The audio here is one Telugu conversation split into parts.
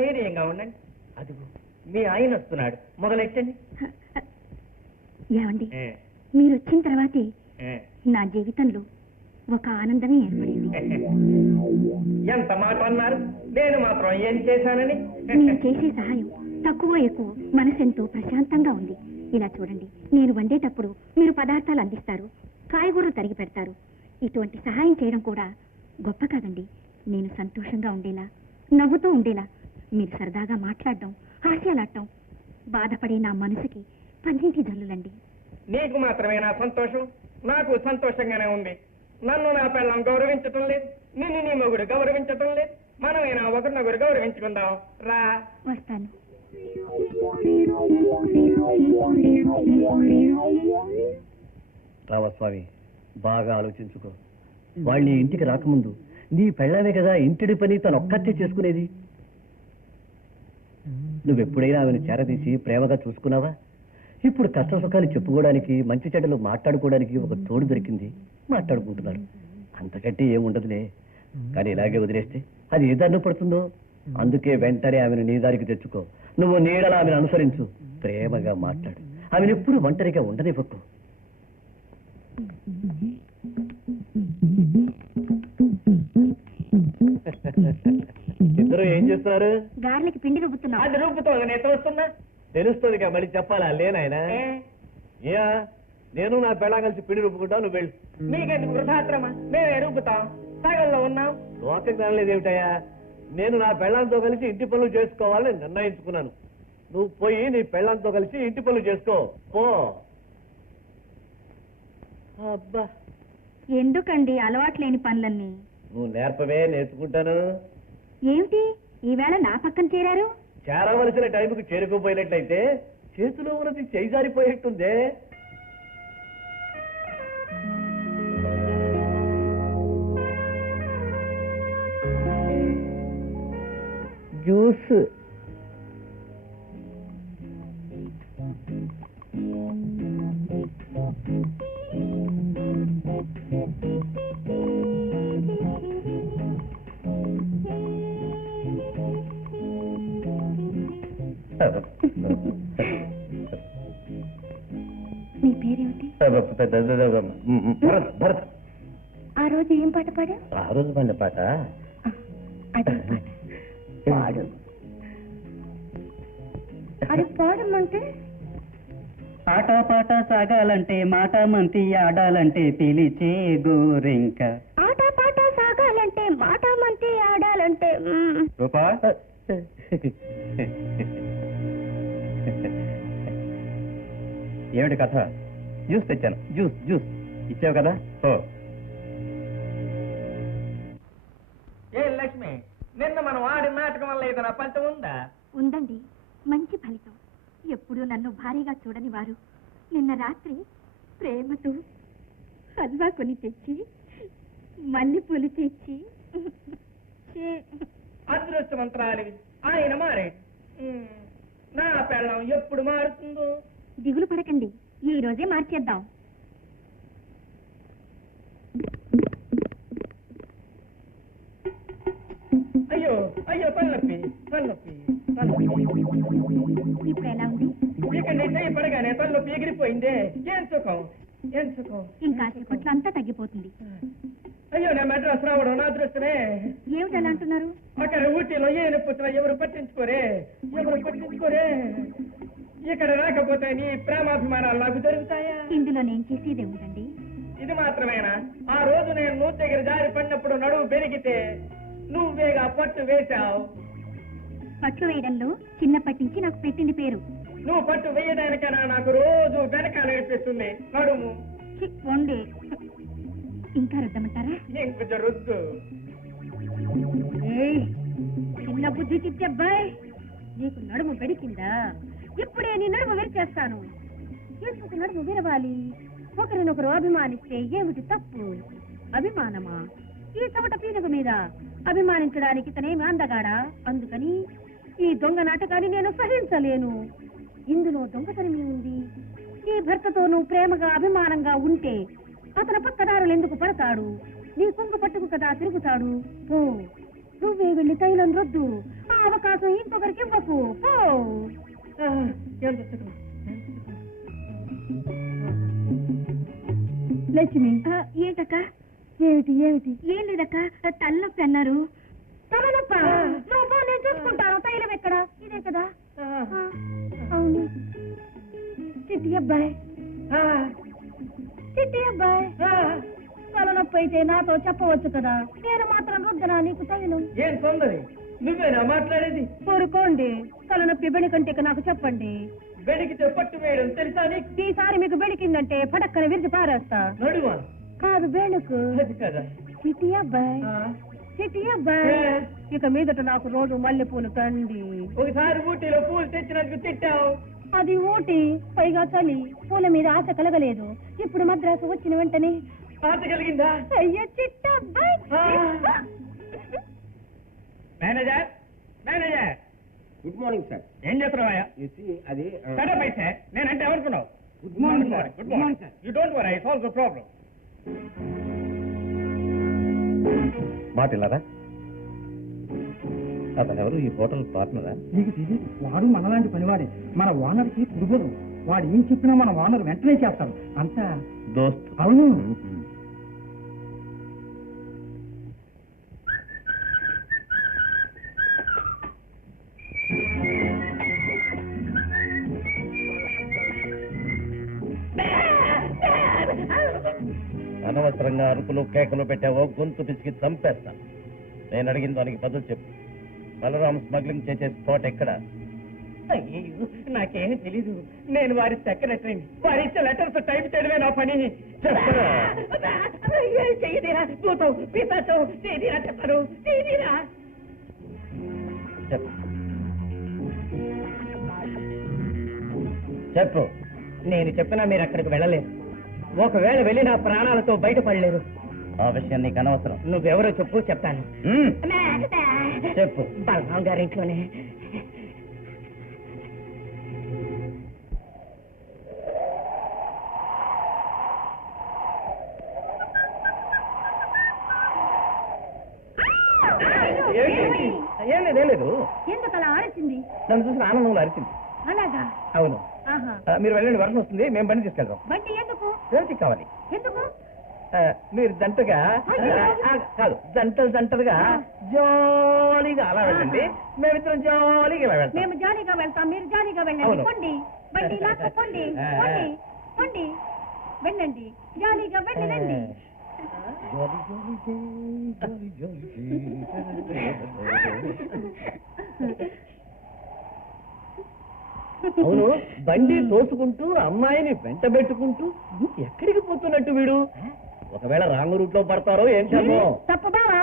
ధైర్యంగా ఉండండి. అదిగో మీ ఆయన వస్తున్నాడు, మొదలెట్టండి. ఏమండి, మీరు వచ్చిన తర్వాతే నా జీవితంలో ఒక ఆనందమే ఏర్పడింది. ఎంత మాట అన్నారు? నేను మాత్రం ఏం చేశానని? మీరు చేసే సహాయం తక్కువ ఎక్కువ మనసెంతో ప్రశాంతంగా ఉంది. ఇలా చూడండి, నేను వండేటప్పుడు మీరు పదార్థాలు అందిస్తారు, కాయగూరలు తరిగి పెడతారు. ఇటువంటి సహాయం చేయడం కూడా గొప్ప కాదండి. నేను సంతోషంగా ఉండేలా, నవ్వుతూ ఉండేలా మీరు సరదాగా మాట్లాడడం, హాస్యాలాడటం బాధపడే నా మనసుకి పన్నింటి జల్లులండి. నీకు మాత్రమే నా సంతోషం? నాకు సంతోషంగానే ఉంది. నన్ను నా పిల్లం గౌరవించటం లేదు, నిన్ను నీ మొగుడు గౌరవించటం లేదు. మనమైనా ఒకరినొకరు గౌరవించుకుందాం. రా, వస్తాను. రామస్వామి, బాగా ఆలోచించుకో. వాళ్ళ ఇంటికి రాకముందు నీ పెళ్ళామే కదా ఇంటిడి పని తను ఒక్కతే చేసుకునేది. నువ్వెప్పుడైనా ఆమెను చేరదీసి ప్రేమగా చూసుకున్నావా? ఇప్పుడు కష్ట సుఖాలు చెప్పుకోవడానికి, మంచి చెడ్డలు మాట్లాడుకోవడానికి ఒక తోడు దొరికింది, మాట్లాడుకుంటున్నారు. అంతకంటే ఏముండదులే. కానీ ఇలాగే వదిలేస్తే అది ఏ దారిలో పడుతుందో. అందుకే వెంటనే ఆమెను నీ దారికి తెచ్చుకో. నువ్వు నీడలా ఆమెను అనుసరించు, ప్రేమగా మాట్లాడు. ఆమెను ఎప్పుడు ఒంటరిగా ఉండనివ్వకు. ఇద్దరు ఏం చేస్తున్నారు? గార్లకి పిండి రుబ్బుతున్నా. అది రూపుతోంది, నేను తోస్తున్నా. తెలుస్తుందిగా, మళ్ళీ చెప్పాలా? లేనాయనా ఏ నేను నా పెళ్ళం కలిసి పిండి రుబ్బుకుంటావు, నువ్వు వెళ్ళు. మీకెందుకు వృధాశ్రమా? మేమే రూపుతాం, సగంలో ఉన్నాం. లోకం కానలేదేమిటయా? నేను నా పెళ్ళంతో కలిసి ఇంటి పనులు చేసుకోవాలని నిర్ణయించుకున్నాను. నువ్వు పోయి నీ పెళ్ళంతో కలిసి ఇంటి పనులు చేసుకో పో. అబ్బా, ఎందుకండి అలవాట్లేని పనులన్నీ? నువ్వు నేర్పవే, నేర్చుకుంటాను. ఏమిటి ఈవేళ నా పక్కన చేరారు? చేరవలసిన టైంకి చేరుకోపోయినట్లయితే చేతిలో ఉన్నది చేయి జారిపోయేట్టుందే. జ్యూస్ మీ పేరేమిటి? భరత్. భరత్. ఆ రోజు ఏం పాట పాడా? ఆ రోజు పండ పాట అదే పాడు. అది పాడమంటే ఆట పాట సాగాలంటే మాట మంతి ఆడాలంటే పిలిచే గోరింక. ఆట పాట సాగాలంటే మాట మంతి ఆడాలంటే రూపా, ఏమిటి కథ? జ్యూస్ తెచ్చాను. జ్యూస్ జ్యూస్ ఇచ్చావు కదా. ఏ లక్ష్మి, నిన్న మనం ఆడిన నాటకం వల్ల ఏదైనా ఫలితం ఉందా? ఉందండి, మంచి ఫలితం. ఎప్పుడూ నన్ను భారీగా చూడని వారు నిన్న రాత్రి ప్రేమతో హల్వా కొని తెచ్చి, మల్లెపూలు తెచ్చి అదృష్టవంతరాలివి. ఆయన మారే, నా పెళ్ళం ఎప్పుడు మారుతుందో. దిగులు పడకండి, ఈ రోజే మార్చేద్దాం. అయ్యో అయ్యో, తలనొప్పి తలనొప్పి. ఇప్పుడు ఎలా ఉంది? ఇక్కడ చెయ్యి పడగానే తలనొప్పి ఎగిరిపోయిందే. ఏం సుఖం, ఏం సుఖం. ఇంకా సేపట్లో అంతా తగ్గిపోతుంది. అయ్యో, నా మెడ్రాస్ రావడం నా అదృష్టమే. ఏమిటి అలా అంటున్నారు? అక్కడ ఊటీలో ఏ నొప్పి ఎవరు పట్టించుకోరే, ఎవరు పట్టించుకోరే. ఇక్కడ రాకపోతే నీ ప్రేమాభిమానాలు నాకు దొరుకుతాయా? ఇందులో నేను చేసేదే ఉందండి. ఇది మాత్రమేనా? ఆ రోజు నేను నూతి దగ్గర జారి పడినప్పుడు నడువు పెరిగితే నువ్వేగా పట్టు వేశావు. పట్లు వేయడంలో చిన్నప్పటి నుంచి నాకు పెట్టింది పేరు. నువ్వు పట్టు వేయడానికైనా నాకు రోజు వెనకాల నడిపిస్తుంది నడుము. వండి ఇంకా రుద్దమంటారా? ఇంకొంచెం రుద్దు. చిన్న బుద్ధి చిట్టబ్బాయ్, నీకు నడుము పెడికిందా? ఇప్పుడే నీ నడుము విరిచేస్తాను. ఎందుకు నడుము విరవాలి? ఒకరినొకరు అభిమానిస్తే ఏమిటి తప్పు? అభిమానమా? ఈ చవట పీనుగ మీద అభిమానించడానికి తనేమి అందగాడా? అందుకని ఈ దొంగ నాటకాన్ని నేను సహించలేను. ఇందులో దొంగతనమే ఉంది. నీ భర్తతో నువ్వు ప్రేమగా అభిమానంగా ఉంటే అతను పక్కదారులు ఎందుకు పడతాడు? నీ కొంగు పట్టుకు కదా తిరుగుతాడు. ఓ, నువ్వే వెళ్ళి తైలం రొద్దు. ఆ అవకాశం ఇంకొక ఇంకొకరికి ఇవ్వకు పో. ఎంత సుఖం. లక్ష్మి ఏంటక్క? ఏమిటి ఏమిటి? ఏం లేదక్క, తలనొప్పి అన్నారు. తలనొప్ప? నువ్వు పో, నేను చూసుకుంటాను. తైలం ఎక్కడ? ఇదే కదా. అవును. చిట్టి అబ్బాయి, చిట్టి అబ్బాయి, తలనొప్పి అయితే నాతో చెప్పవచ్చు కదా. నేను మాత్రం రుద్దనా నీకు తైలం? ఏం తొందరి, నువ్వేనా మాట్లాడేది? కోరుకోండి. తలనొప్పి బెణికంటే నాకు చెప్పండి. బెడికితే పట్టు వేయడం తెలుసా నీకు? ఈసారి మీకు బెణికిందంటే పడక్కన విరిచి పారేస్తా. నడువా? కాదు, బెణుకు. అది కదా. చిట్టి అబ్బాయి, చిట్టి అబ్బాయి, ఇక మీదట నాకు రోజు మల్లెపూలు తండి. ఒకసారి ఊటీలో పూలు తెచ్చినందుకు తిట్టావు. అది ఊటి, పైగా చలి. పూల మీద ఆశ కలగలేదు. ఇప్పుడు మద్రాసు వచ్చిన వెంటనే ఆశ కలిగిందా? అయ్యో Chittabbayi. Manager, manager, good morning sir. ఏం చేస్తున్నావా? అది పైసే నేనంటే ఏమనుకున్నావు? Good morning sir. Good morning sir. You don't worry, I solve the problem. మాటిల్లారా? అతను ఎవరు? ఈ హోటల్ పార్ట్నరా? నీకు తెలియదు, వాడు మనలాంటి పనివాడే. మన ఓనర్కి పురుగోదు. వాడు ఏం చెప్పినా మన ఓనర్ వెంటనే చేస్తాడు. అంతా దోస్త్. అవును. అనవసరంగా అరుపులు కేకలు పెట్టావో గొంతు పిసికి చంపేస్తా. నేను అడిగిన దానికి బదులు చెప్పు. బలరాం స్మగ్లింగ్ చేసే స్పాట్ ఎక్కడ? అయ్యో, నాకేమీ తెలీదు. నేను వారి సెక్రటరీని. వారి ఇచ్చే లెటర్స్ టైప్ చేయడమే నా పని. చెప్పరా? చెయ్యదీరా, కూతావు, పిశాచం, చెయ్యదీరా చెప్పారు, చెయ్యదీరా. చెప్పు చెప్పు. నేను చెప్పినా మీరు అక్కడికి వెళ్ళలేరు. ఒకవేళ వెళ్ళి నా ప్రాణాలతో బయటపడలేరు. ఆ విషయం నీకు అనవసరం. నువ్వెవరో చెప్పు, చెప్తాను. చెప్పు. బలరాం గారింట్లోనే. ఏం లేదు. ఎందుకు అలా ఆలోచింది? నన్ను చూసిన ఆనందంలో అరిచింది. అలాగా? అవును. ఆహా. మీరు వెళ్ళండి, వర్షం వస్తుంది, మేము బండి తీసుకెళ్దాం. బండి ఎందుకు? రేవతి కావాలి. ఎందుకు? మీరు జంటగా కాదు, జంటలుగా జాలీగా అలా వెళ్ళండి. మేమిద్దరం జాలీగా ఇలా వెళ్తాం. మేము జాలీగా వెళ్తాం, మీరు జాలీగా వెళ్ళండి. అవును. పొండి, బండి లాక్కు పొండి, పొండి, పొండి, వెళ్ళండి, జాలీగా వెళ్ళండి. అవును, బండి తోసుకుంటూ అమ్మాయిని వెంట పెట్టుకుంటూ ఎక్కడికి పోతున్నట్టు వీడు? ఒకవేళ రాంగ్ రూట్ లో పడతారో ఏంటో. తప్పు బావా,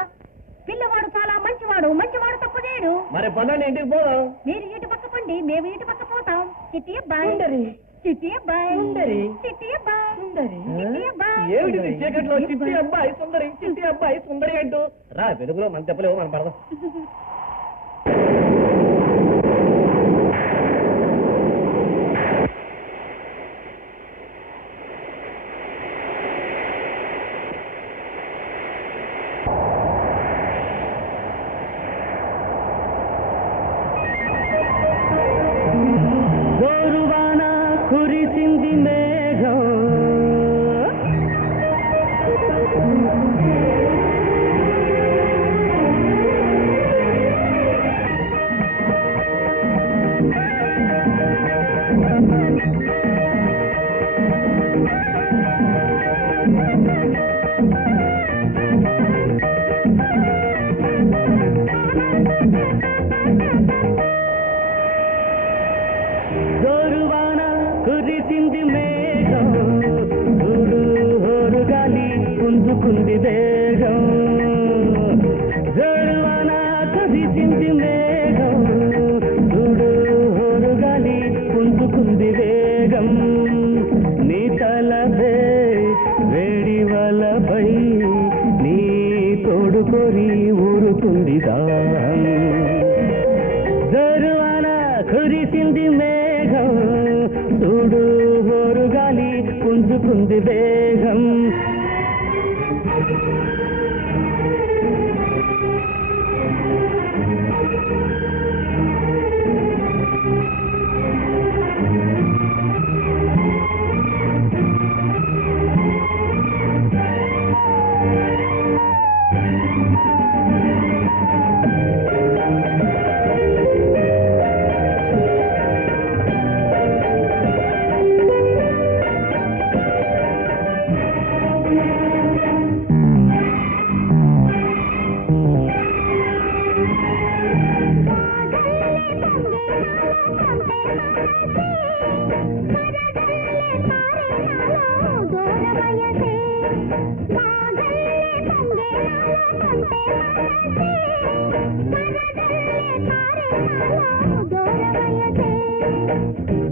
పిల్లవాడు చాలా మంచివాడు, మంచివాడు తప్పు చేయడు. మరి పదండి, ఇంటికి పోదాం. మీరు ఇటు పక్క పండి, మేము ఇటు పక్క పోతాం. చిట్టి అబ్బాయి, చిట్టి అబ్బాయి, చిట్టి అబ్బాయి, చిట్టి అబ్బాయి. ఏమిటి చీకట్లో చిట్టి అబ్బాయి సుందరి, చిట్టి అబ్బాయి సుందరి అంటూ? రా, వెలుగులో మన దెబ్బలేవు, మనం పడదాం. కురిసింది మేఘం, జోరువాన కురిసింది మేఘం, చూడు హోరు గాలి పుంజుకుంది వేగం. జోరువాన కురిసింది మేఘం, చూడు హోరు గాలి పుంజుకుంది వేగం. నీ తలపే వేడి వలపై నీ తోడు కోరి ఊరుకుంది దాహం. జోరువాన కురిసింది మేఘం, చూడు హోరు గాలి పుంజుకుంది వేగం.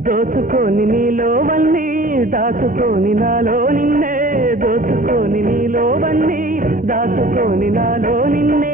దోచుకొని నీలోవన్నీ దాచుకొని నాలో నిన్నే దోచుకొని నీలోవన్నీ దాచుకొని నాలో నిన్నే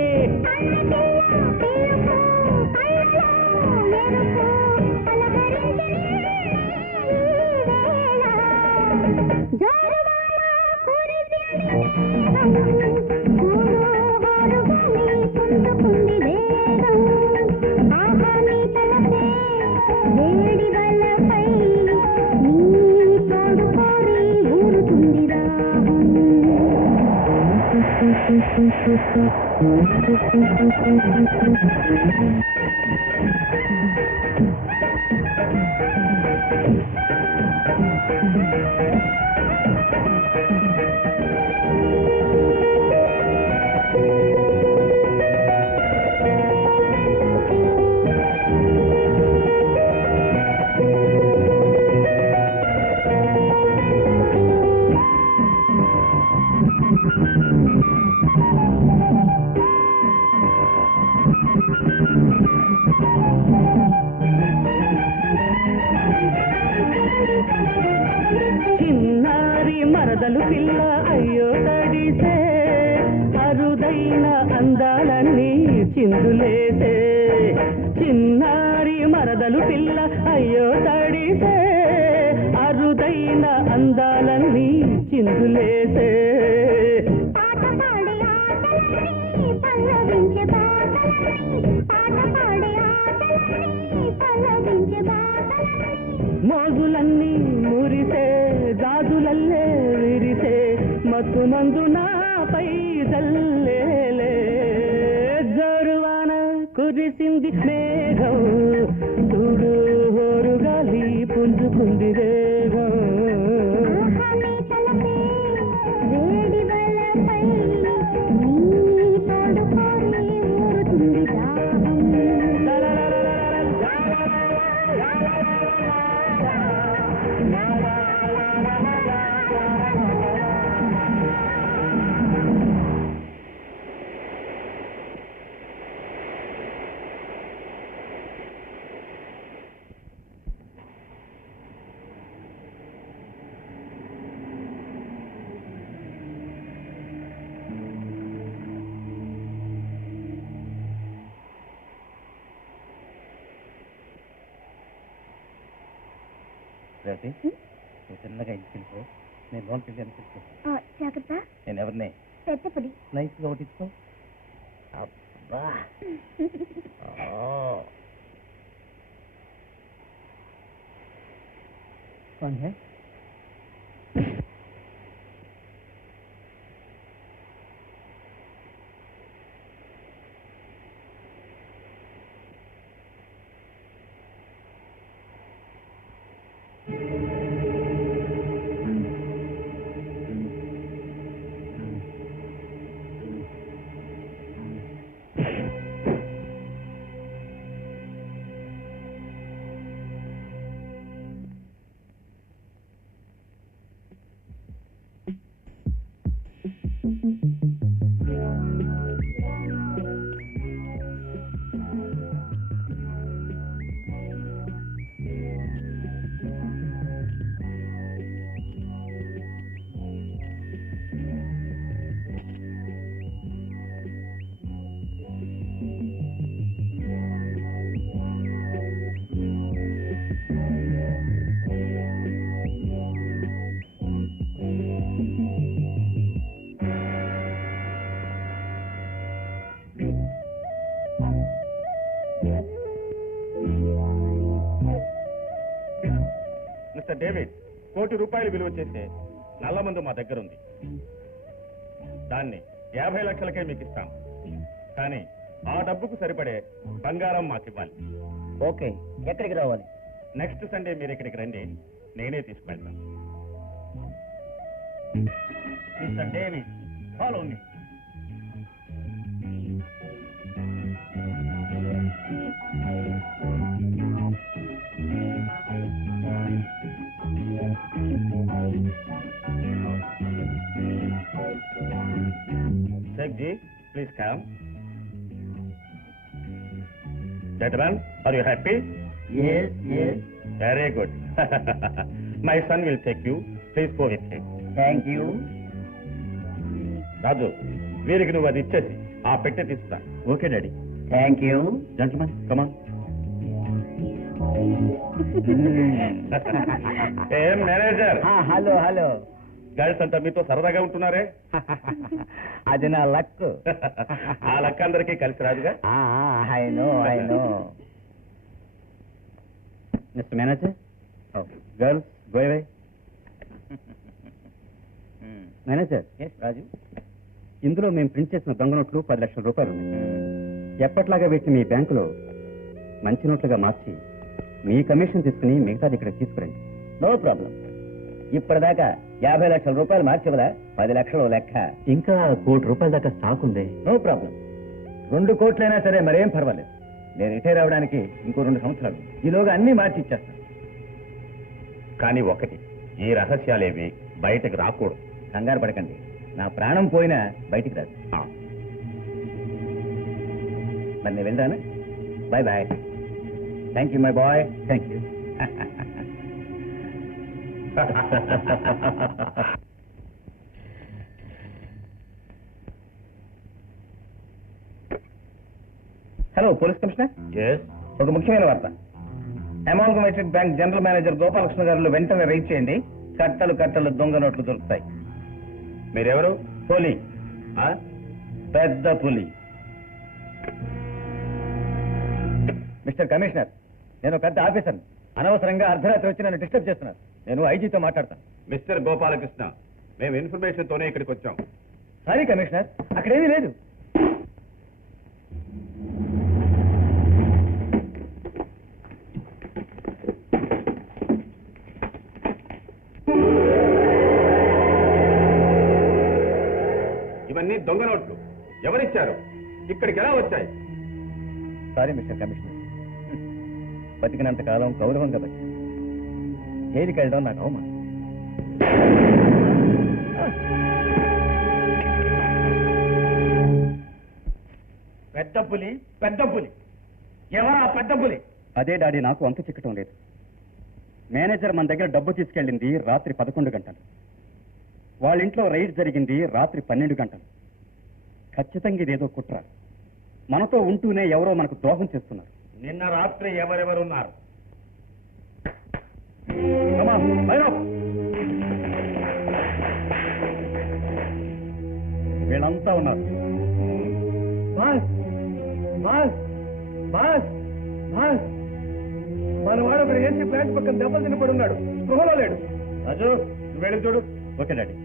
చిన్నారి మరదలు పిల్ల అయ్యో తడిసే అరుదైన అందాలన్నీ చిందులేసే చిన్నారి మరదలు పిల్ల అయ్యో తడిసే అరుదైన అందాలన్నీ చిందులేసే మోజులన్నీ మురిసే గాజులల్లే విరిసే మత్తు మందు నాపై జల్లేలే జరువాన కురిసింది మేఘం చూడు హోరుగాలి పుంజుకుంది వేగం రవి నువ్వు చిన్నగా ఇంటికి నేను లోన్ కింద అనిపిస్తాను జాగ్రత్త నేను ఎవరిని పెద్దపడి నైస్గా ఒకటి ఇస్తావు అబ్బా कौन है మిస్టర్ డేవిడ్, ₹1,00,00,000 విలువ చేసే నల్ల మందు మా దగ్గర ఉంది. దాన్ని 50 లక్షలకే మీకు ఇస్తాం. కానీ ఆ డబ్బుకు సరిపడే బంగారం మాకివ్వాలి. ఓకే, ఎక్కడికి రావాలి? నెక్స్ట్ సండే మీరు ఇక్కడికి రండి, నేనే తీసుకువెళ్తాను. Mister David, follow me. Please come. Gentlemen, are you happy? Yes, yes. Very good. My son will take you. Please go with him. Thank you. Raju, వీరికి నువ్వు అది ఇచ్చేసి ఆ పెట్టె తీసుకురా. Okay daddy. Thank you. Gentlemen, come on. ఏం మేనేజర్, హలో హలో. గర్ల్స్ అంతా మీతో సరదాగా ఉంటున్నారే? అది నా లక్. ఆ లక్ అందరికీ కలిసి రాదుగా. I know. Mister manager, girls go away. Manager, Raju, ఇందులో మేము ప్రింట్ చేసిన దొంగ నోట్లు 10 లక్షల రూపాయలు ఉన్నాయి. ఎప్పట్లాగా వీటిని మీ బ్యాంకులో మంచి నోట్లుగా మార్చి మీ కమిషన్ తీసుకుని మిగతాది ఇక్కడ తీసుకురండి. No problem. ఇప్పటిదాకా 50 లక్షల రూపాయలు మార్చివరా? 10 లక్షలు లెక్క. ఇంకా 1 కోటి రూపాయల దాకా స్టాక్ ఉంది. No problem. 2 కోట్లైనా సరే మరేం పర్వాలేదు. నేను రిటైర్ అవడానికి ఇంకో 2 సంవత్సరాలు. ఈలోగా అన్ని మార్చి ఇచ్చేస్తాను. కానీ ఒకటి, ఈ రహస్యాలేవి బయటకు రాకూడదు. కంగారు పడకండి. నా ప్రాణం పోయినా బయటికి రాదు. మరి నేను వెళ్తాను. Bye bye. Thank you my boy. Thank you. Hello police commissioner. ఒక ముఖ్యమైన వార్త. Amalgamated bank general manager Gopalakrishna గారు వెంటనే రైడ్ చేయండి. కట్టలు దొంగ నోట్లు దొరుకుతాయి. మీరెవరు? పులి. పెద్ద పులి. మిస్టర్ కమిషనర్, నేను పెద్ద ఆఫీసర్. అనవసరంగా అర్ధరాత్రి వచ్చి నన్ను డిస్టర్బ్ చేస్తున్నారు. నేను ఐజీతో మాట్లాడతాను. మిస్టర్ గోపాలకృష్ణ, మేము ఇన్ఫర్మేషన్ తోనే ఇక్కడికి వచ్చాం. సారీ కమిషనర్, అక్కడేమీ లేదు. ఇవన్నీ దొంగ నోట్లు. ఎవరిచ్చారు? ఇక్కడికి ఎలా వచ్చాయి? సారీ మిస్టర్ కమిషనర్, బతికినంత కాలం గౌరవంగా బతికి జైలుకి వెళ్ళడం నాకు అవమానం. పెద్ద పులి ఎవరా పెద్ద పులి? అదే డాడీ, నాకు అంతు చిక్కటం లేదు. మేనేజర్ మన దగ్గర డబ్బు తీసుకెళ్ళింది రాత్రి 11 గంటలు. వాళ్ళ ఇంట్లో రైడ్ జరిగింది రాత్రి 12 గంటలు. ఖచ్చితంగా ఇదేదో కుట్ర. మనతో ఉంటూనే ఎవరో మనకు ద్రోహం చేస్తున్నారు. నిన్న రాత్రి ఎవరెవరున్నారు? వీళ్ళంతా ఉన్నారు. మనవాడు అక్కడ ఏసీ ప్లాంట్ పక్కన దెబ్బలు తినపడి ఉన్నాడు. స్పృహలో లేడు. రాజు, నువ్వు వెళ్ళి చూడు. Okay daddy.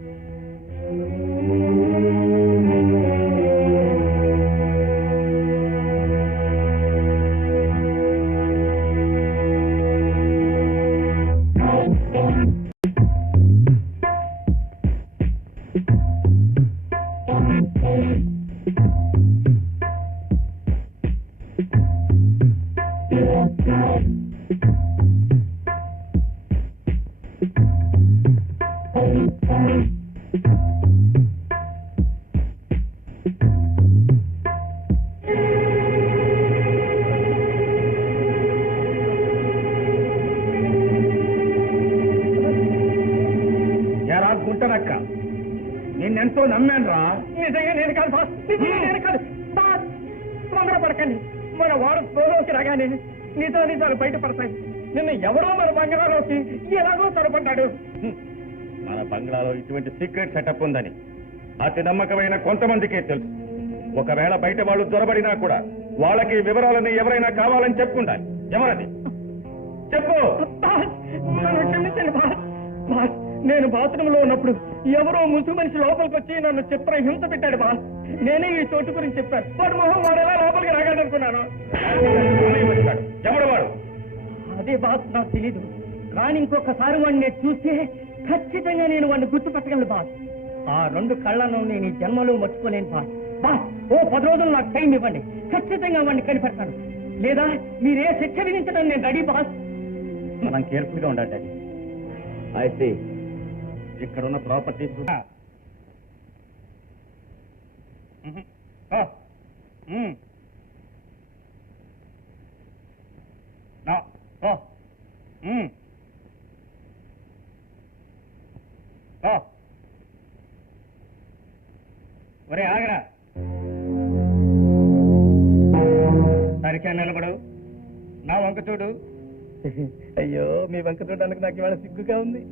గుంటనక్క, నిన్నెంతో నమ్మాను రా. నిజంగా నేను కాదు బాస్, నేను కాదు బాస్. తొందరపడకండి. మన వాడు స్లోలోకి రాగానే నిజాలు బయటపడతాయి. నిన్న ఎవరో మన బంగారాలోకి ఎలాగో తొరపడ్డాడు. మన బంగ్లాలో ఇటువంటి సీక్రెట్ సెటప్ ఉందని అతి నమ్మకమైన కొంతమందికే తెలుసు. ఒకవేళ బయట వాళ్ళు దొరబడినా కూడా వాళ్ళకి వివరాలని ఎవరైనా కావాలని చెప్పుకుంటారు. ఎవరది? చెప్పు. నన్ను క్షమించండి బాస్. బాస్, నేను బాత్రూమ్ లో ఉన్నప్పుడు ఎవరో ముసుగు మనిషి లోపలికి వచ్చి నన్ను చిత్ర హింస పెట్టాడు బాస్. నేనే ఈ చోటు గురించి చెప్పాను. వాడు మొహం వాడు ఎలా లోపలికి రాగాడనుకున్నాను. ఎవడు వాడు? అదే బాస్, నాకు తెలీదు. కానీ ఇంకొకసారి వాడిని నేను చూస్తే ఖచ్చితంగా నేను వాడిని గుర్తుపట్టగలను బాస్. ఆ 2 కళ్ళను నేను ఈ జన్మలో మర్చిపోలేను బాస్. బాస్, ఓ 10 రోజులు నాకు టైం ఇవ్వండి. ఖచ్చితంగా వాడిని కనిపెడతాను. లేదా మీరే శిక్ష విధించడం నేను రెడీ బాస్. మనం కేర్ఫుల్ గా ఉండాలి డాడీ. అయితే ఇక్కడున్న ప్రాపర్టీస్ ఒరే ఆగరా, సరిగ్గా నిలబడు, నా వంక చూడు. అయ్యో మీ వంక చూడడానికి నాకు ఇవాళ సిగ్గుగా ఉంది.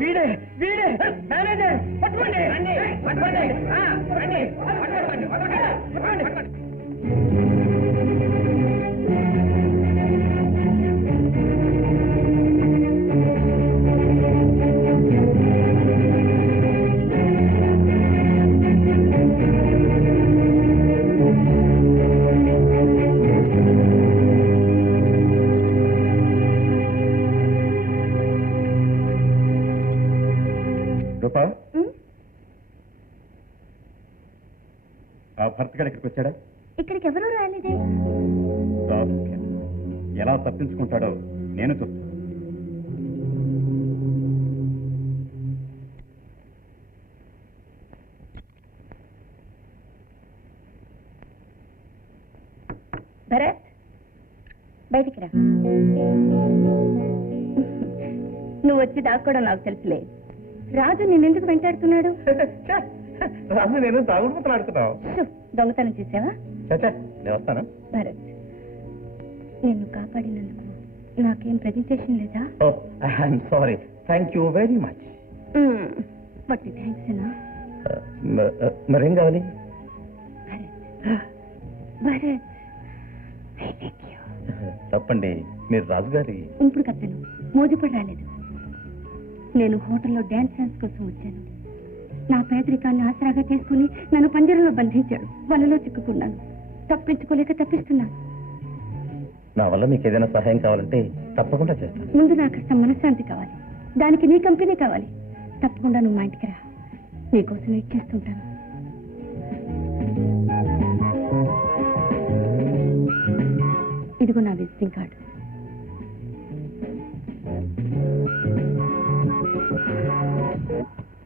వీడే వీడే మేనేజర్, పట్టుకోండి పట్టుకోండి పట్టుకోండి. రూపా, ఆ భర్తగాడు ఇక్కడికి వచ్చాడా? ఇక్కడికి ఎవరూ రాలేదే. ఎలా తప్పించుకుంటాడో నేను చూస్తాను. భరత్, బయటికి రా. నువ్వు వచ్చి దాక్కోవడం నాకు తెలుసులే. రాజు నిన్నెందుకు వెంటాడుతున్నాడు? రాజు నేను తాగుడుపుతలు ఆడుతున్నావు. దొంగతనం చేసావా? నేను వస్తాను. భరత్, నిన్ను కాపాడినందుకు నాకేం ప్రెజెంటేషన్ లేదా? I'm sorry, thank you very much. బట్టి థ్యాంక్స్ అన్నా. మరేం కావాలి? Bharat, I like you. తప్పండి, మీరు రాజుగారి. ఇప్పుడు కత్తను మోజుపడి రాలేదు. నేను హోటల్లో డాన్స్ కోసం వచ్చాను. నా పేదరికాన్ని ఆసరాగా చేసుకుని నన్ను పంజరంలో బంధించాడు. వలలో చిక్కుకున్నాను. తప్పించుకోలేక తప్పిస్తున్నాను. నా వల్ల మీకు ఏదైనా సహాయం కావాలంటే తప్పకుండా చేస్తాను. ముందు నాకు కాస్త మనశ్శాంతి కావాలి. దానికి నీ కంపెనీ కావాలి. తప్పకుండా నువ్వు మా ఇంటికి రా. నీకోసం వెయిట్ చేస్తుంటాను. ఇదిగో నా విజిటింగ్ కార్డు.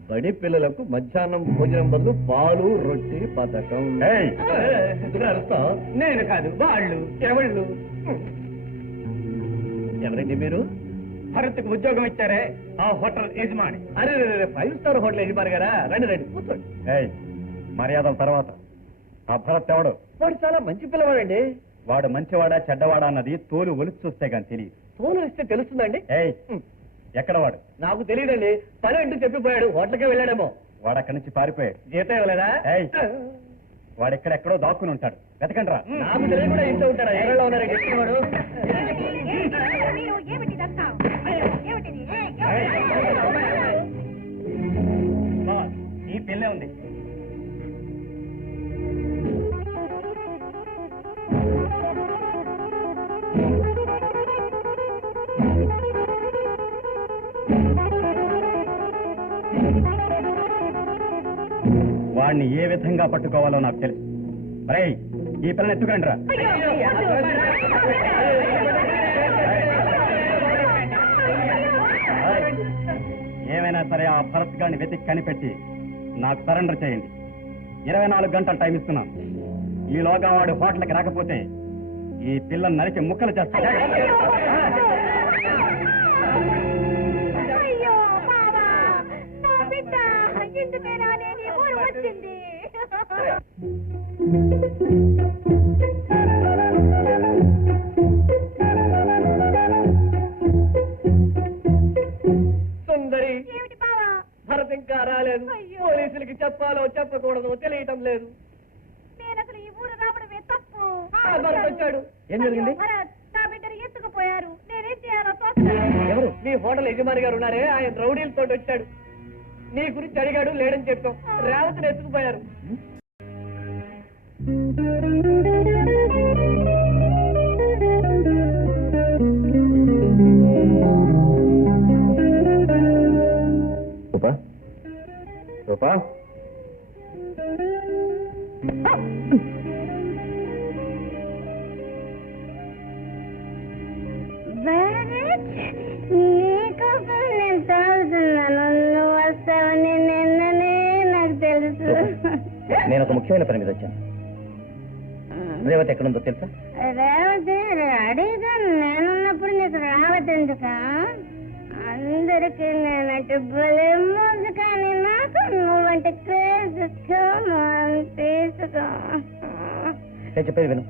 బడి పిల్లలకు మధ్యాహ్నం భోజనం బదులు పాలు రొట్టి పథకం. నేను కాదు, వాళ్ళు ఎవళ్ళు? ఎవరండి మీరు? భరత్కు ఉద్యోగం ఇచ్చారే ఆ హోటల్ యజమాని. అరే 5 స్టార్ హోటల్ యజమాని గారా? రండి రండి కూర్చోండి. మర్యాదల తర్వాత ఆ భరత్ ఎవడు? వాడు చాలా మంచి పిల్లవాడండి. వాడు మంచివాడా చెడ్డవాడా అన్నది తోలు ఒలిచి చూస్తే గాని తెలియదు. ఫోన్ ఇస్తే తెలుస్తుందండి. ఎక్కడ వాడు? నాకు తెలియదండి. పని అంటూ చెప్పిపోయాడు. హోటల్కే వెళ్ళాడేమో. వాడు అక్కడి నుంచి పారిపోయాడు. జీతం ఇవ్వలేదా? వాడు ఎక్కడెక్కడో దాక్కుని ఉంటాడు. వెతకండి రా. నాకు తెలియకుండా ఇంట్లో ఉంటాడా? ఎవరిలో ఉన్నారా వాడు? ఈ పెళ్ళే ఉంది. వాడిని ఏ విధంగా పట్టుకోవాలో నాకు తెలుసు. రేయ్, ఈ పిల్లని ఎత్తుకండి రా. ఏమైనా సరే ఆ భరత్ గారిని వెతికి కనిపెట్టి నాకు సరెండర్ చేయండి. 24 గంటలు టైం ఇస్తున్నాను. ఈలోగా వాడు హోటల్కి రాకపోతే ఈ పిల్లని నరికి ముక్కలు చేస్తాడు. సుందరి, భరత్ ఇంకా రాలేదు. పోలీసులకి చెప్పాలో చెప్పకూడదు తెలియటం లేదు. నేను అసలు ఈ ఊరు రావడమే తప్పు. భరత్ వచ్చాడు. ఏం జరిగింది? నా బిడ్డను ఎత్తుకుపోయారు. నేనేం చేయాలో ఎవరు? మీ హోటల్ యజమాని గారు ఉన్నారే, ఆయన రౌడీలతో వచ్చాడు. నీ గురించి అడిగాడు, లేడని చెప్పాం. రేవతిని ఎత్తుకుపోయారు. రూపా, రూపా, నీకోసం నేను తాగుతున్నాను. నువ్వు వస్తావని నిన్ననే నాకు తెలుసు. నేను ఒక ముఖ్యమైన పని మీద వచ్చాను. రేవతి ఎక్కడుందో తెలుసా? రేవతి అడిగాను. నేనున్నప్పుడు నీకు రావద్దు ఎందుకా? అందరికీ నేనంటే భలే మోజు, కానీ నాకు నువ్వంటే క్రేజ్. తీసుకో. నేను చెప్పేది విను.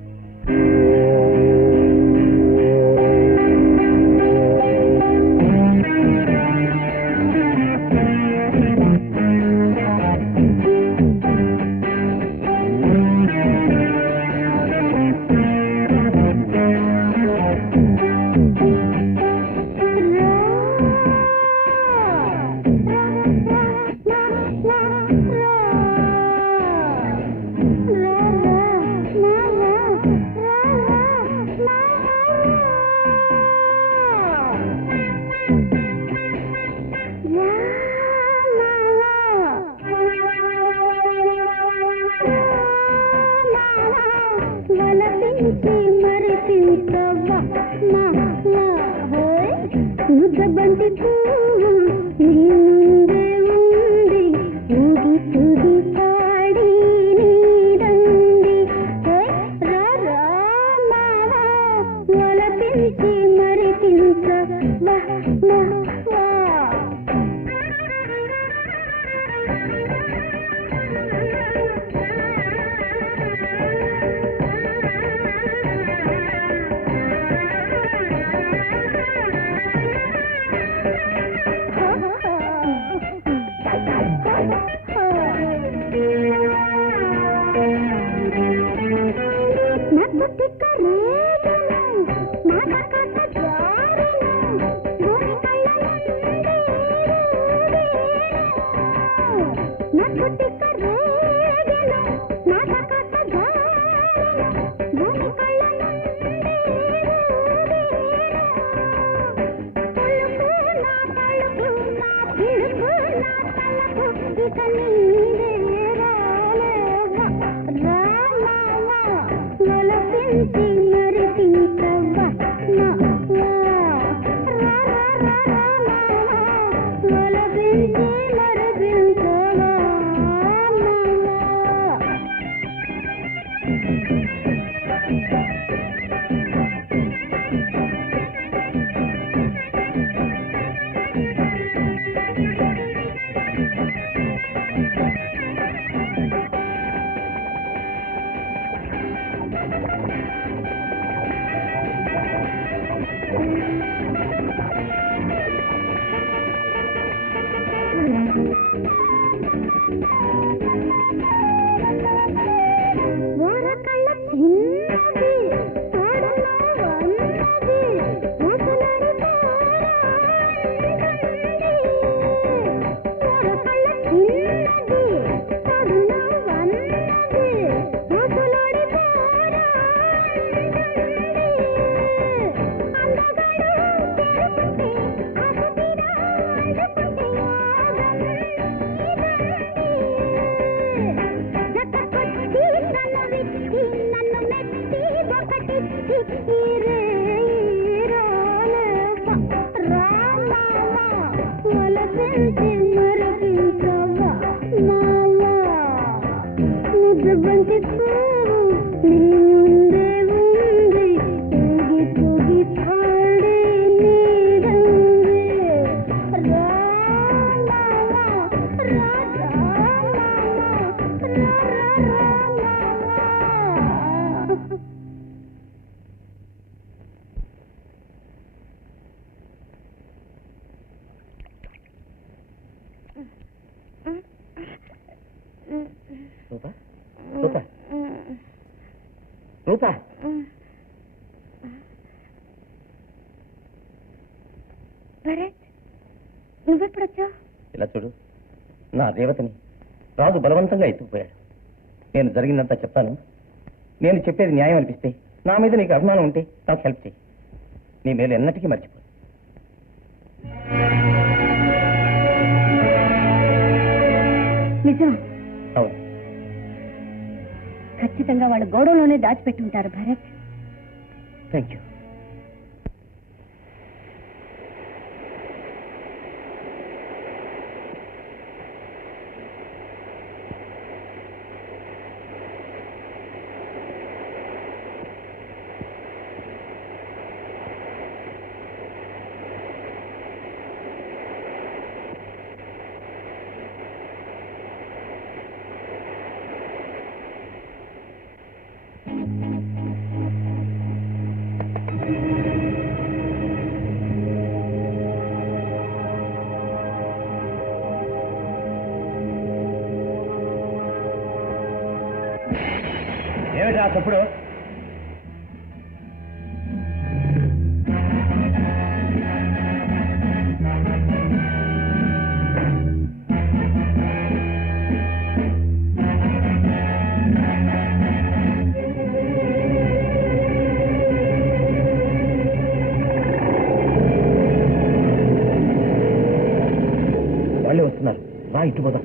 రూపా రూపా రూపా భరత్, నువ్వెప్పుడొచ్చావు? ఇలా చూడు, నా రేవతిని రాజు బలవంతంగా ఎత్తుకుపోయాడు. నేను జరిగిందంతా చెప్తాను. నేను చెప్పేది న్యాయం అనిపిస్తే, నా మీద నీకు అభిమానం ఉంటే నాకు హెల్ప్ చేయి. నీ మేలు ఎన్నటికీ మర్చిపో. నిజం? అవును. ఖచ్చితంగా వాళ్ళు గోడలోనే దాచిపెట్టి ఉంటారు భరత్. Thank you. ఇటు పోదాం.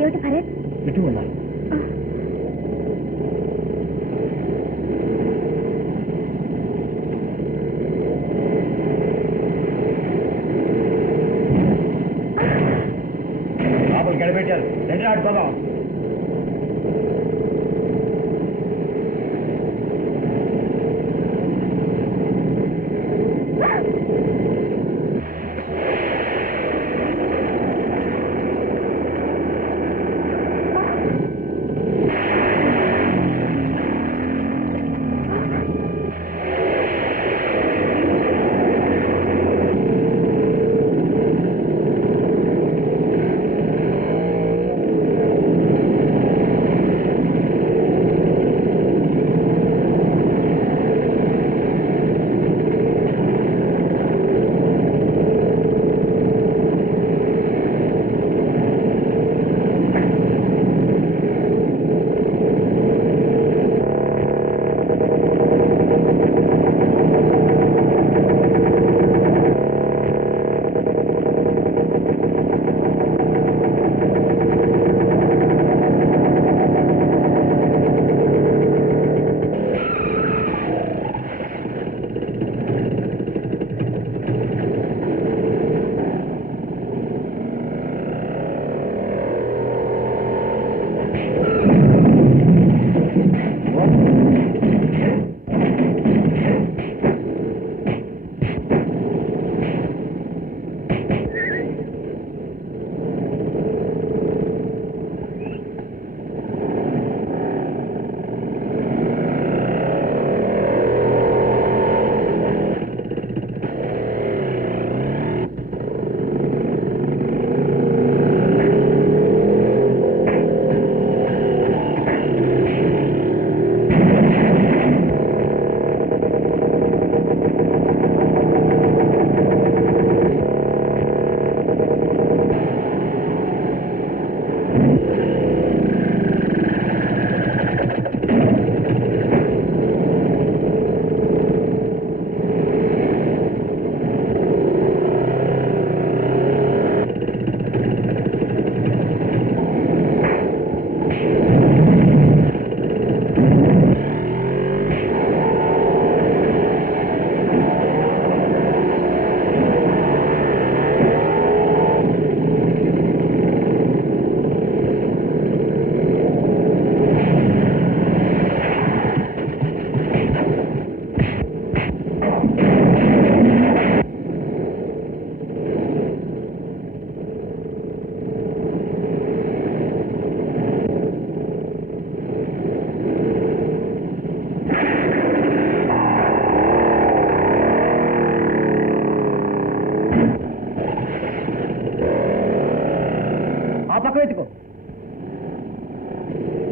ఏమిటి భరత్? ఇటు ఉన్నారు. బాబు గడిపెట్టారు, రెండు ఆడుకోదాం.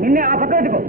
నిన్నే ఆ పక్క వెతుకో.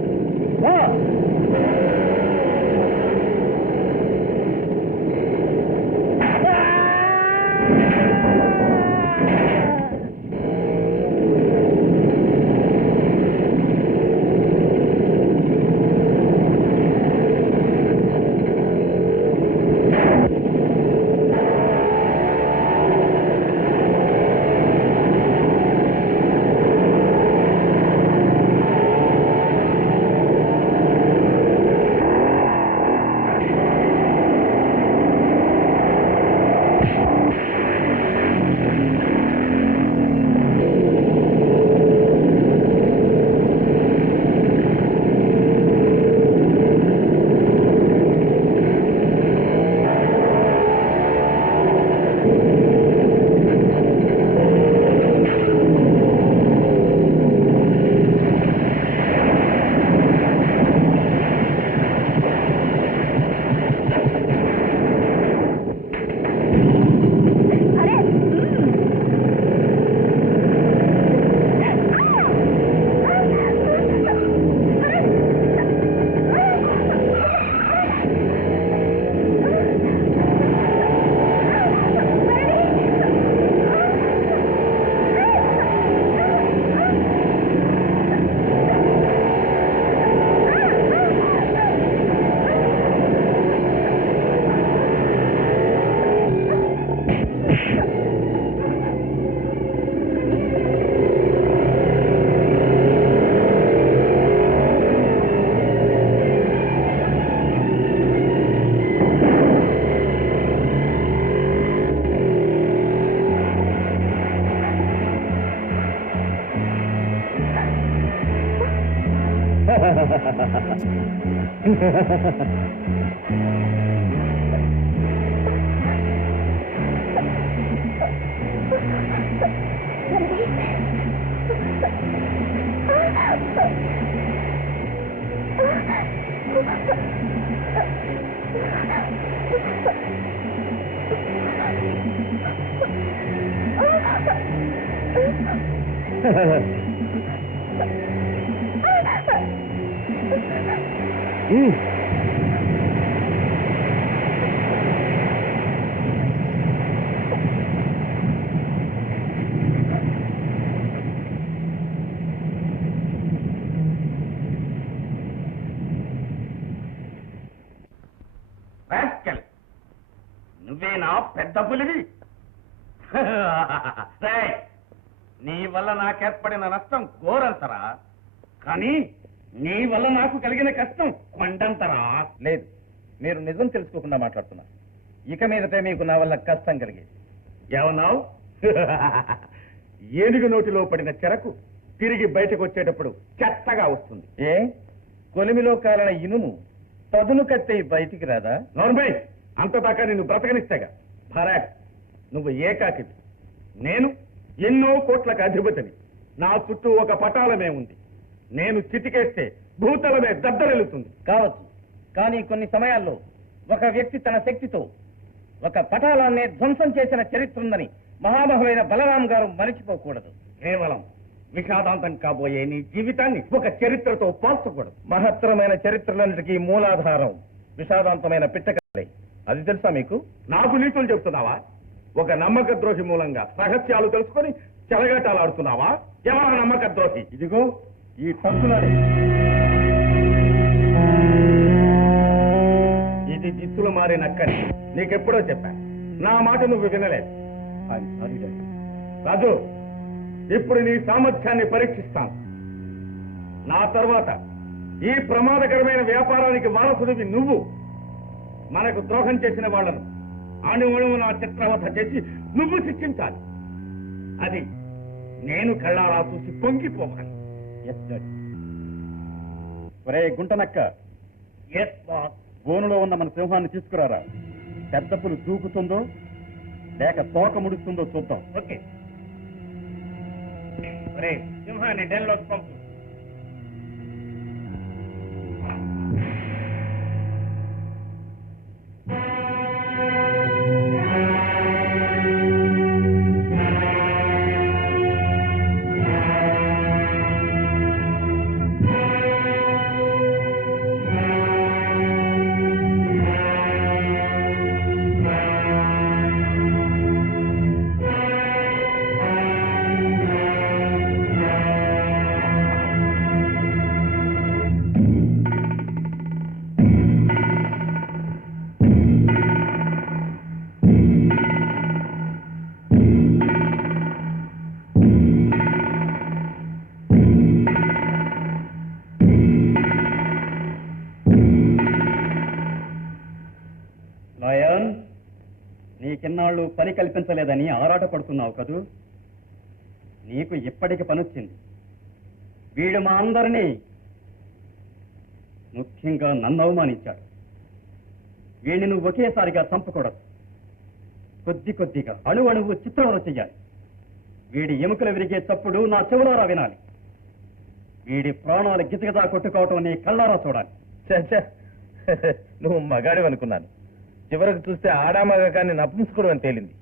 నువ్వేనా పెద్ద పులివి? నీ వల్ల నాకేర్పడిన నష్టం ఘోరంతరా, కానీ నీ వల్ల నాకు కలిగిన కష్టం కొండంతరా. లేదు, మీరు నిజం తెలుసుకోకుండా మాట్లాడుతున్నారు. ఇక మీదటే మీకు నా వల్ల కష్టం కలిగేది. ఏమన్నావు? ఏనుగు నోటిలో పడిన చెరకు తిరిగి బయటకు వచ్చేటప్పుడు చెత్తగా వస్తుంది. ఏ కొలిమిలో కాలిన ఇనుము పదును కత్తి బయటికి రాదా? నోర్మై, అంతదాకా నిన్ను బ్రతకనిస్తేగా. భరాక్, నువ్వు ఏకాకివి, నేను ఎన్నో కోట్లకు అధిపతిని. నా చుట్టూ ఒక పటాలమే ఉంది. నేను చిటికేస్తే భూతలమే దద్దరెలుతుంది. కావచ్చు, కానీ కొన్ని సమయాల్లో ఒక వ్యక్తి తన శక్తితో ఒక పటాలాన్నే ధ్వంసం చేసిన చరిత్ర ఉందని మహామహులైన బలరాం గారు మరిచిపోకూడదు. కేవలం విషాదాంతం కాబోయే నీ జీవితాన్ని ఒక చరిత్రతో పోల్చకూడదు. మహత్తరమైన చరిత్రలన్నిటికీ మూలాధారం విషాదాంతమైన పిట్టకలే. అది తెలుసా మీకు? నాకు నీతులు చెప్తున్నావా? ఒక నమ్మక ద్రోహి మూలంగా రహస్యాలు తెలుసుకొని చెలగాటాలు ఆడుతున్నావా? ఎవరా నమ్మక ద్రోహి? ఇదిగో ఈ టక్కులాడే. ఇది జిత్తులు మారి నక్కని నీకెప్పుడో చెప్పాను. నా మాట నువ్వు వినలేదు. రాజు, ఇప్పుడు నీ సామర్థ్యాన్ని పరీక్షిస్తాను. నా తర్వాత ఈ ప్రమాదకరమైన వ్యాపారానికి వారసుడివి నువ్వు. మనకు ద్రోహం చేసిన వాళ్లను అణువణువున చిత్రవధ చేసి నువ్వు శిక్షించాలి. అది నేను కళ్ళారా చూసి పొంగిపోవాలి. ఒరే గుంటనక్క, గోనులో ఉన్న మన సింహాన్ని తీసుకురారా. పెద్ద పులు దూకుతుందో లేక తోక ముడుస్తుందో చూద్దాం. ఓకే, సింహాన్ని డెన్లోకి పంపు. నీకిన్నాళ్ళు పని కల్పించలేదని ఆరాట పడుతున్నావు కదూ. నీకు ఇప్పటికి పనొచ్చింది. వీడు మా అందరినీ, ముఖ్యంగా నన్ను అవమానించాడు. వీడిని నువ్వు ఒకేసారిగా చంపకూడదు. కొద్ది కొద్దిగా అణువణువు చిత్రవద చెయ్యాలి. వీడి ఎముకలు విరిగే చప్పుడు నా చెవులారా వినాలి. వీడి ప్రాణాలు గిజగిజా కొట్టుకోవటం నీ కళ్ళారా చూడాలి. నువ్వు మగాడు అనుకున్నాను. చివరకు చూస్తే ఆడామగ కానీ నపుంసకుడు అని తేలింది.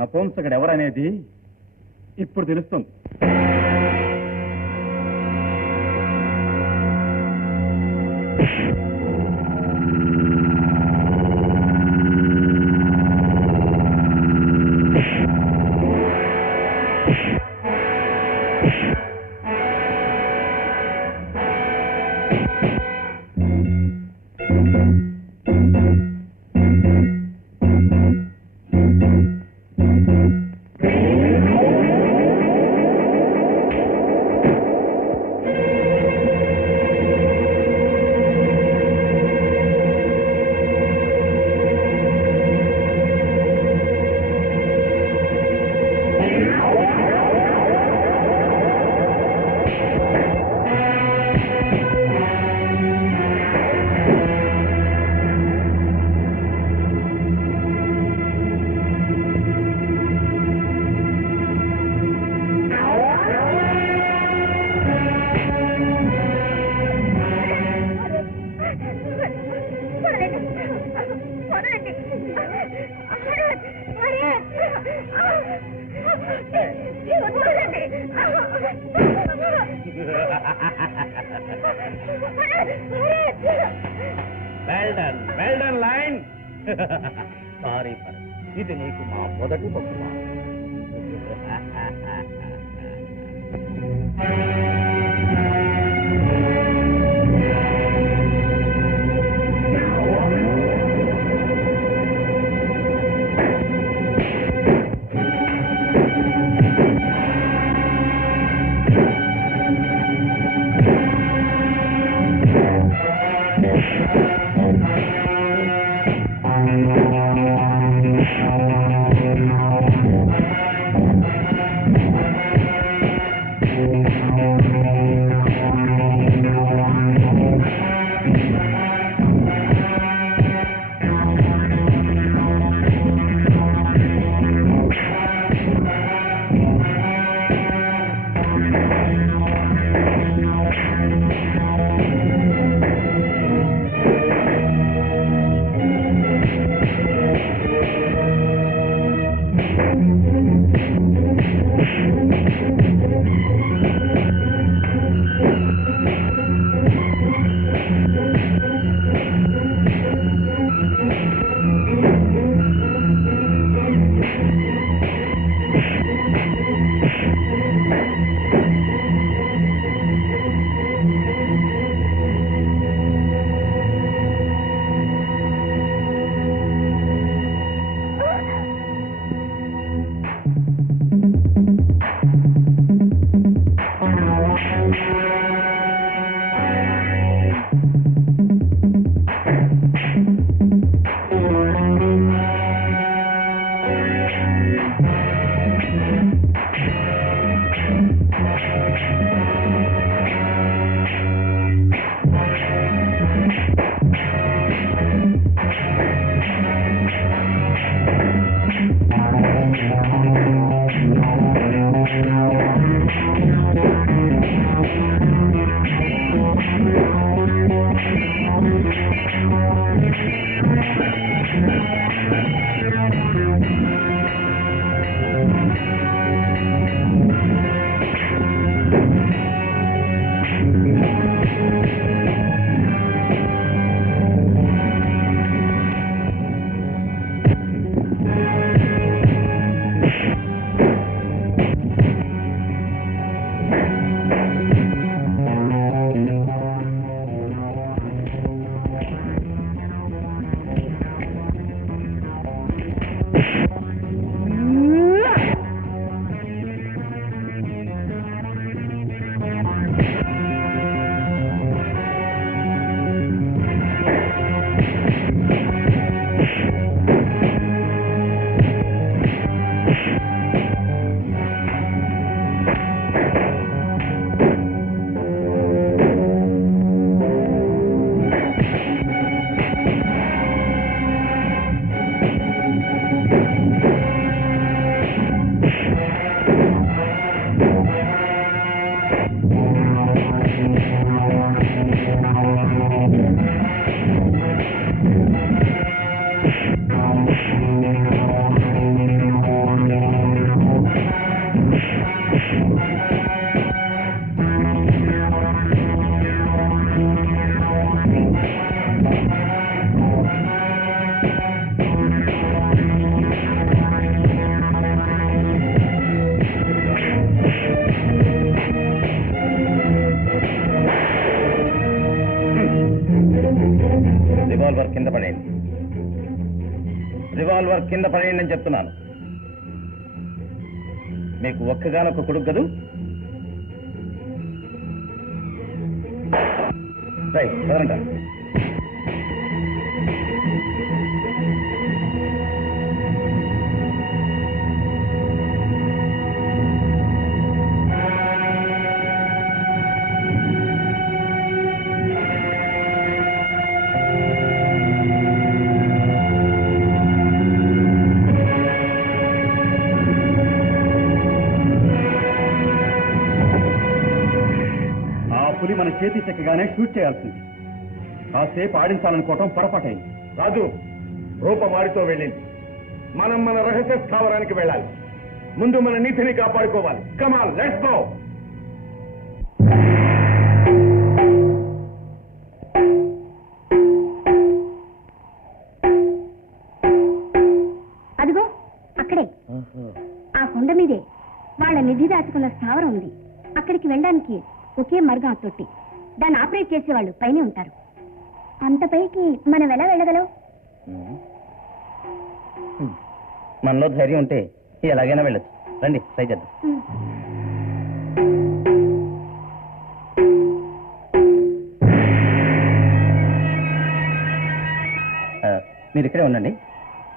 నపుంసకుడు ఎవరనేది ఇప్పుడు తెలుస్తుంది. Well done line. సారీ ఇది నీకు మా మొదటి బహుమానం. రివాల్వర్ కింద పడేయండి అని చెప్తున్నాను. మీకు ఒక్కగానొక్క కొడుకు కదూ? రైట్ కదరంట. మన చేతి చెక్కగానే షూట్ చేయాల్సింది. కాసేపు ఆడించాలనుకోవటం పొరపాటైంది. రాజు, రూప వారితో వెళ్ళింది. మనం మన రహస్య స్థావరానికి వెళ్ళాలి. ముందు మన నీతిని కాపాడుకోవాలి. Come on, let's go. వెళ్ళడానికి ఒకే మార్గం ఆ తొట్టి. దాన్ని ఆపరేట్ చేసేవాళ్ళు పైనే ఉంటారు. అంత పైకి మనం ఎలా వెళ్ళగలం? మనలో ధైర్యం ఉంటే ఎలాగైనా వెళ్ళచ్చు. రండి ట్రై చేద్దాం. మీరు ఇక్కడే ఉండండి,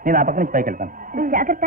నేను ఆ పక్క నుంచి పైకి వెళ్తాను. జాగ్రత్త.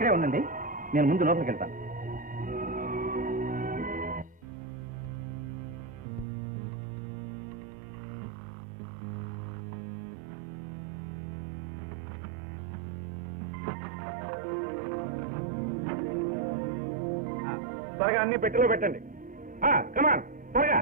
ఇక్కడే ఉండండి, నేను ముందు లోపలికి వెళ్తాను. త్వరగా అన్ని పెట్టెలో పెట్టండి. కమాన్ త్వరగా.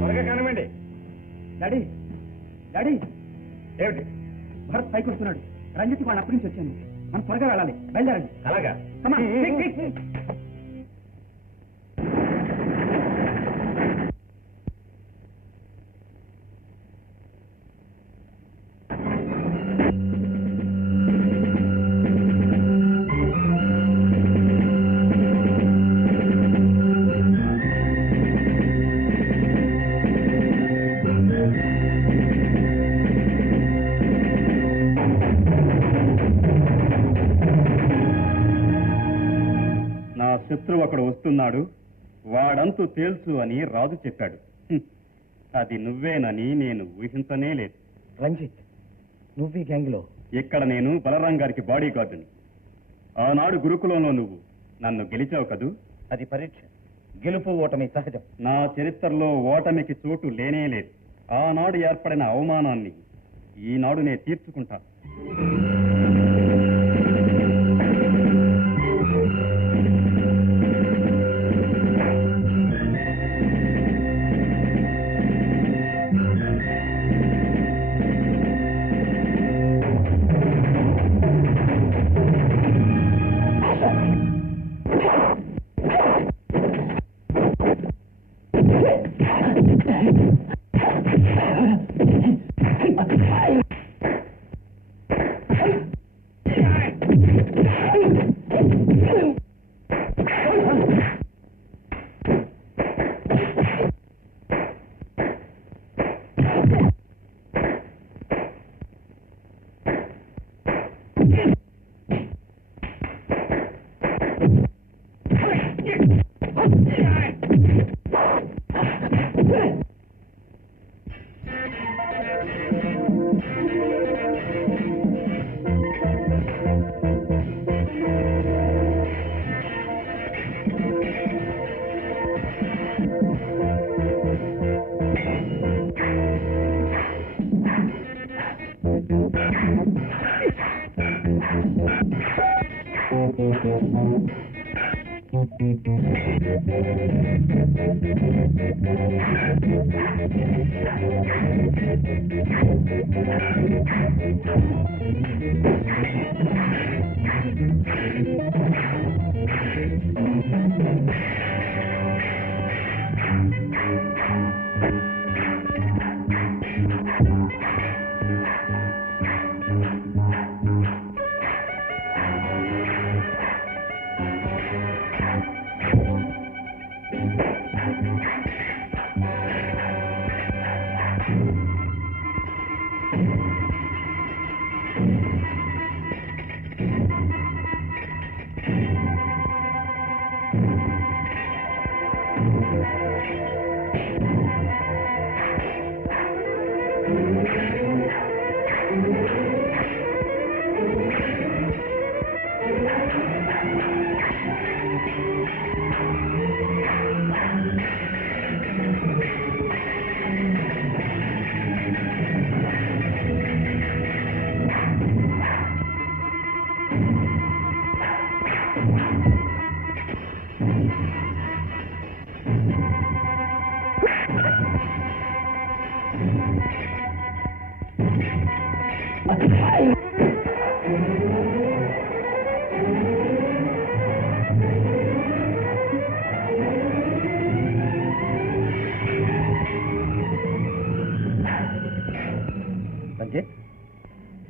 త్వరగా కానివ్వండి. డాడీ డాడీ, ఏమిటి? భరత్ పైకి వస్తున్నాడు. రంజిత్ వాళ్ళ అప్పటి నుంచి వచ్చాను. మనం త్వరగా వెళ్ళాలి. బయలుదేరండి. అలాగా? Come on, quick, quick, quick. శత్రువు అక్కడ వస్తున్నాడు, వాడంతు తేల్చు అని రాజు చెప్పాడు. అది నువ్వేనని నేను ఊహించనే లేదు. రంజిత్, నువ్వు ఈ గ్యాంగ్లో? ఇక్కడ నేను బలరాం గారికి బాడీ గార్డుని. ఆనాడు గురుకులంలో నువ్వు నన్ను గెలిచావు కదూ. అది పరీక్ష. గెలుపు ఓటమి సహజం. నా చరిత్రలో ఓటమికి చోటు లేనే లేదు. ఆనాడు ఏర్పడిన అవమానాన్ని ఈనాడు నేను తీర్చుకుంటా.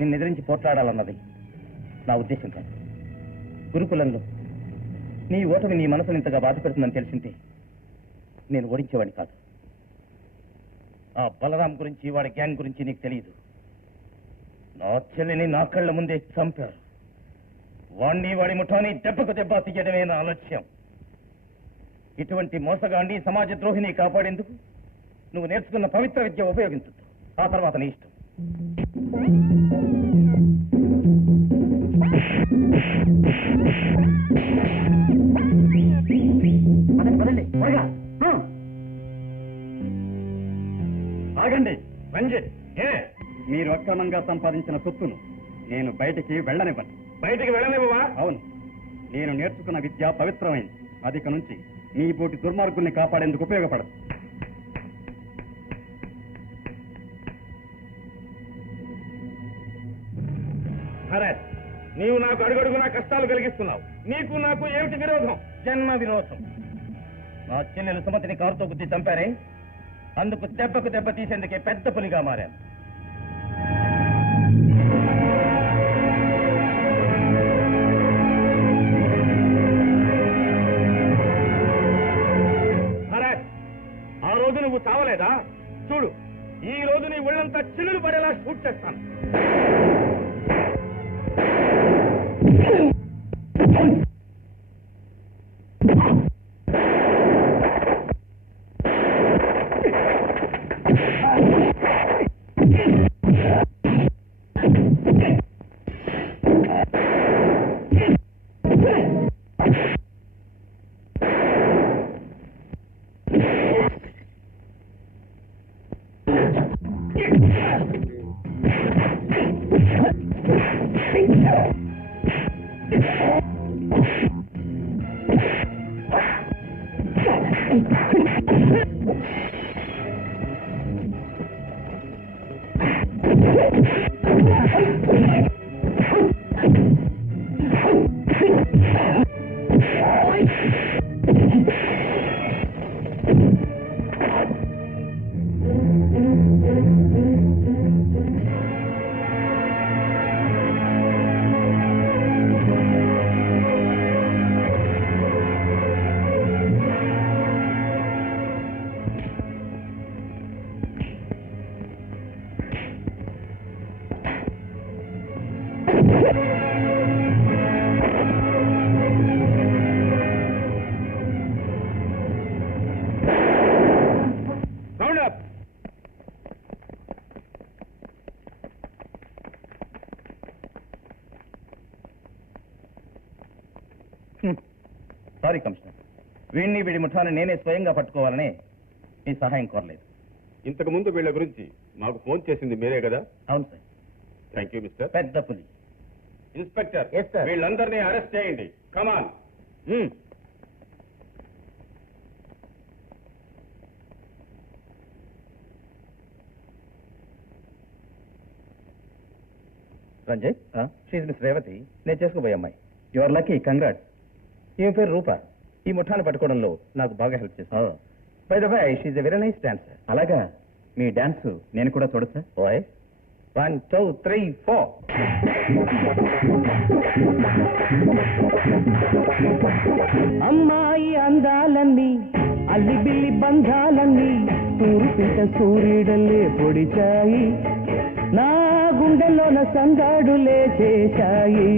నిన్ను ఎదిరించి పోట్లాడాలన్నది నా ఉద్దేశం కాదు. గురుకులంలో నీ ఓటమి నీ మనసుని ఇంతగా బాధపెడుతుందని తెలిసింటే నేను ఓడించేవాడిని కాదు. ఆ బలరాం గురించి వాడి గ్యాంగ్ గురించి నీకు తెలియదు. నా చెల్లిని నా కళ్ళ ముందే చంపారు. వాణ్ణి వాడి ముఠాని దెబ్బకు దెబ్బ తీయడమే నా ఆలస్యం. ఇటువంటి మోసగాండి సమాజ ద్రోహిని కాపాడేందుకు నువ్వు నేర్చుకున్న పవిత్ర విద్య ఉపయోగించద్దు. ఆ తర్వాత నీ ఇష్టం. ఆగండి రంజిత్. మీరు అక్రమంగా సంపాదించిన సొత్తును నేను బయటికి వెళ్ళనివ్వను. బయటికి వెళ్ళనివ్వవా? అవును, నేను నేర్చుకున్న విద్య పవిత్రమైంది. అదిక నుంచి మీ పోటీ దుర్మార్గుల్ని కాపాడేందుకు ఉపయోగపడదు. భరత్, నీవు నాకు అడుగడుగునా కష్టాలు కలిగిస్తున్నావు. నీకు నాకు ఏమిటి విరోధం? జన్మ విరోధం. నా చెల్లెలు సుమతిని కారుతో గుద్ది చంపారే, అందుకు దెబ్బకు దెబ్బ తీసేందుకే పెద్ద పులిగా మారాను. భరత్, ఆ రోజు నువ్వు చావలేదా? చూడు, ఈ రోజు నీ ఒళ్ళంతా చిల్లులు పడేలా షూట్ చేస్తాను. సారీ కమిషనర్, వీడిని వీడి ముఠాన్ని నేనే స్వయంగా పట్టుకోవాలని మీ సహాయం కోరలేదు. ఇంతకు ముందు వీళ్ళ గురించి మాకు ఫోన్ చేసింది మీరే కదా? అవును సార్. Thank you mister. పెద్ద పులి. Inspector, Yes, sir. వీళ్ళందరినీ అరెస్ట్ చేయండి. Come on. Ranjay, she's miss Revathi. నేను చేసుకోబోయే అమ్మాయి. You are lucky. కంగ్రాట్స్. ఈమె పేరు రూప. ఈ ముఠాన్ని పట్టుకోవడంలో నాకు బాగా హెల్ప్ చేస్తాను. By the way, she's a very nice dancer. అలాగా? మీ డాన్స్ నేను కూడా చూడొచ్చా? ఓయ్, 1 2 3 4. అమ్మాయి అందాలన్నీ అల్లి బిల్లి బంధాలన్నీ తూర్పిట సూర్యుడల్లే పొడిచాయి, నా గుండెలోన సందాడులే చేశాయి.